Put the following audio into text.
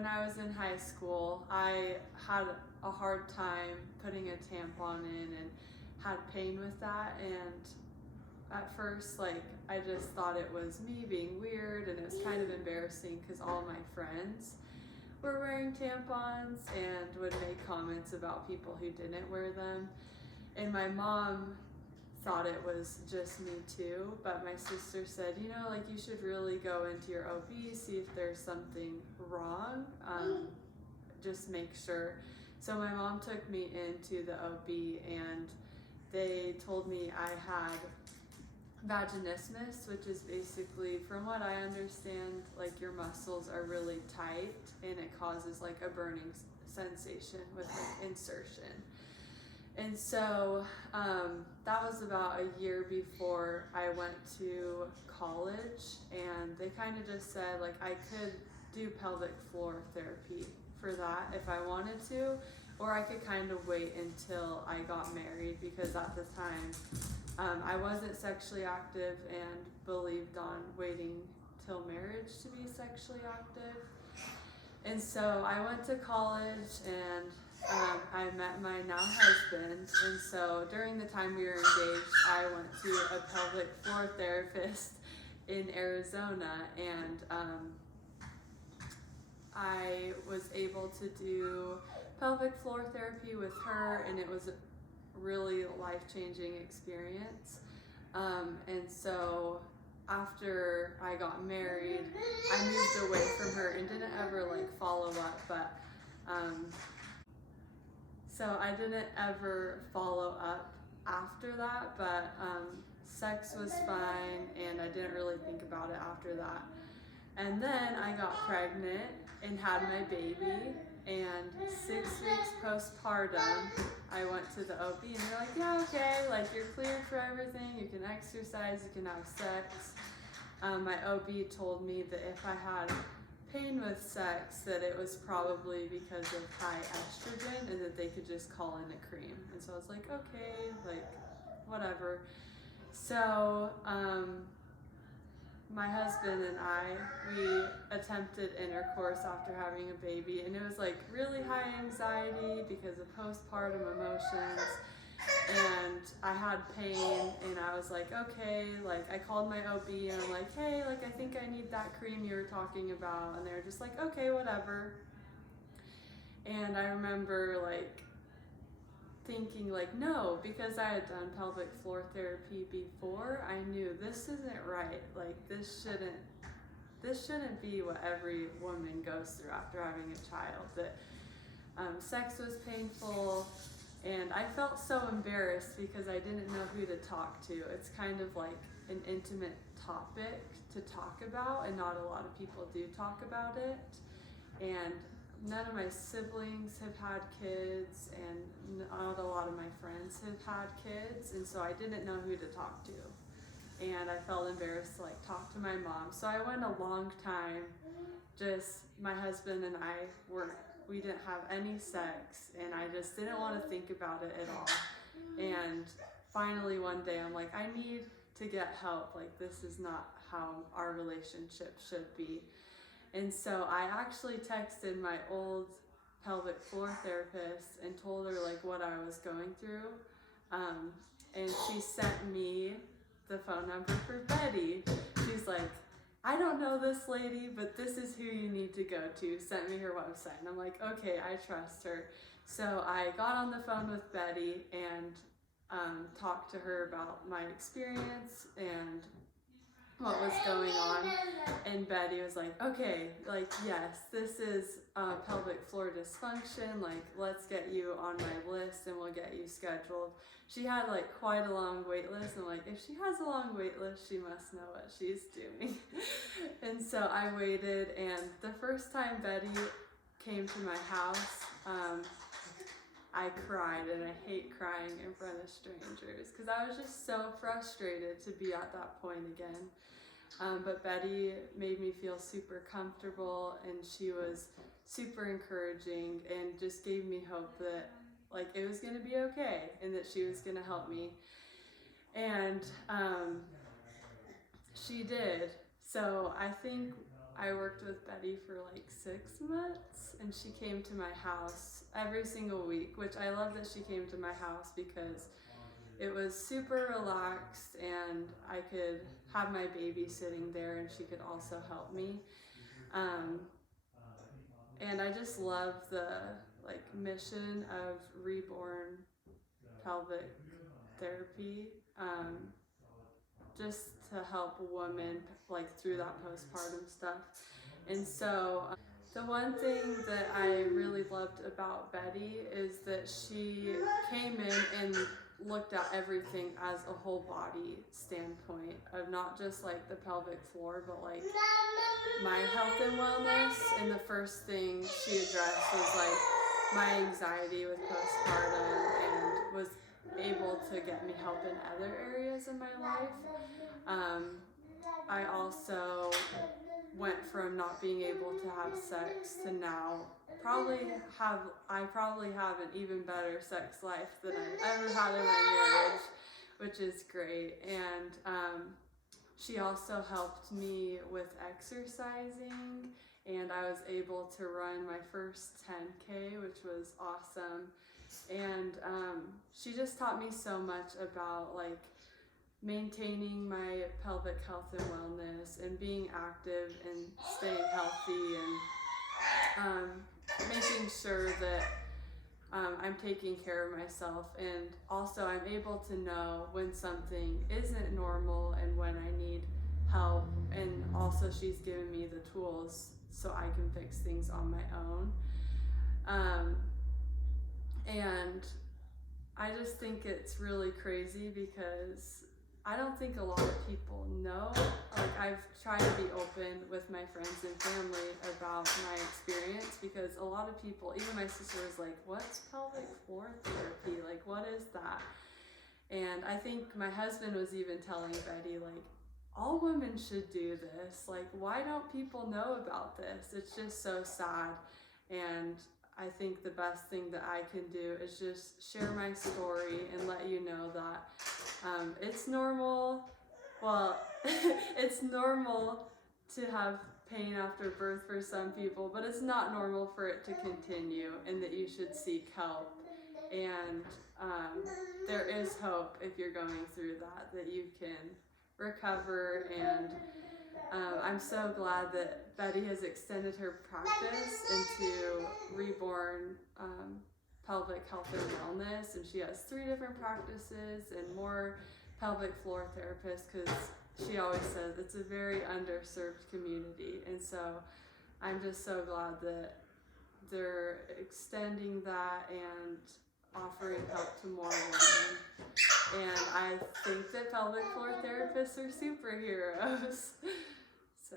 when I was in high school, I had a hard time putting a tampon in and had pain with that. And at first, like, I just thought it was me being weird, and it was kind of embarrassing because all my friends were wearing tampons and would make comments about people who didn't wear them. And my mom thought it was just me too, but my sister said, you know, like, you should really go into your OB, see if there's something wrong, just make sure. So my mom took me into the OB, and they told me I had vaginismus, which is basically, from what I understand, like, your muscles are really tight and it causes like a burning sensation with like insertion. And so that was about a year before I went to college, and they kind of just said, like, I could do pelvic floor therapy for that if I wanted to, or I could kind of wait until I got married, because at the time I wasn't sexually active and believed on waiting till marriage to be sexually active. And so I went to college, and I met my now husband. And so during the time we were engaged, I went to a pelvic floor therapist in Arizona, and I was able to do pelvic floor therapy with her, and it was a really life-changing experience. And so after I got married, I moved away from her and didn't ever like follow up, but so I didn't ever follow up after that, but sex was fine, and I didn't really think about it after that. And then I got pregnant and had my baby, and 6 weeks postpartum, I went to the OB, and they're like, yeah, okay, like, you're cleared for everything, you can exercise, you can have sex. My OB told me that if I had pain with sex, that it was probably because of high estrogen, and that they could just call in a cream. And so I was like, okay, like, whatever. So my husband and I, we attempted intercourse after having a baby, and it was like really high anxiety because of postpartum emotions, and I had pain, and I was like, okay, like, I called my OB, and I'm like, hey, like, I think I need that cream you were talking about, and they were just like, okay, whatever. And I remember like thinking, like, no, because I had done pelvic floor therapy before, I knew this isn't right. Like, this shouldn't be what every woman goes through after having a child. That sex was painful, and I felt so embarrassed because I didn't know who to talk to. It's kind of like an intimate topic to talk about, and not a lot of people do talk about it. And none of my siblings have had kids, and not a lot of my friends have had kids, and so I didn't know who to talk to. And I felt embarrassed to like talk to my mom. So I went a long time, just my husband and I we didn't have any sex, and I just didn't want to think about it at all. And finally one day I'm like, I need to get help. Like, this is not how our relationship should be. And so I actually texted my old pelvic floor therapist and told her like what I was going through. And she sent me the phone number for Betty. She's like, I don't know this lady, but this is who you need to go to. Sent me her website. And I'm like, okay, I trust her. So I got on the phone with Betty and talked to her about my experience and what was going on. And Betty was like, okay, like, yes, this is pelvic floor dysfunction, like, let's get you on my list and we'll get you scheduled. She had like quite a long wait list, and like, if she has a long wait list, she must know what she's doing. And so I waited, and the first time Betty came to my house, I cried, and I hate crying in front of strangers because I was just so frustrated to be at that point again. But Betty made me feel super comfortable, and she was super encouraging and just gave me hope that like it was going to be okay and that she was going to help me. And she did. So I think I worked with Betty for like 6 months, and she came to my house every single week, which I love that she came to my house because it was super relaxed and I could have my baby sitting there and she could also help me. And I just love the like mission of reborn pelvic therapy, just to help women like through that postpartum stuff. And so the one thing that I really loved about Betty is that she came in and looked at everything as a whole body standpoint of not just like the pelvic floor, but like my health and wellness. And the first thing she addressed was like my anxiety with postpartum, and was able to get me help in other areas in my life. I also went from not being able to have sex to now I probably have an even better sex life than I've ever had in my marriage, which is great. And she also helped me with exercising, and I was able to run my first 10K, which was awesome. And she just taught me so much about like maintaining my pelvic health and wellness and being active and staying healthy, and making sure that I'm taking care of myself, and also I'm able to know when something isn't normal and when I need help. And also she's given me the tools so I can fix things on my own. And I just think it's really crazy because I don't think a lot of people know. Like, I've tried to be open with my friends and family about my experience, because a lot of people, even my sister, was like, what's pelvic floor therapy? Like, what is that? And I think my husband was even telling Betty, like, all women should do this. Like, why don't people know about this? It's just so sad. And I think the best thing that I can do is just share my story and let you know that it's normal. Well, it's normal to have pain after birth for some people, but it's not normal for it to continue, and that you should seek help. And there is hope if you're going through that you can recover. And I'm so glad that Betty has extended her practice into reborn pelvic health and wellness, and she has 3 different practices and more pelvic floor therapists, because she always says it's a very underserved community. And so I'm just so glad that they're extending that and offering help to more women. And I think that pelvic floor therapists are superheroes. So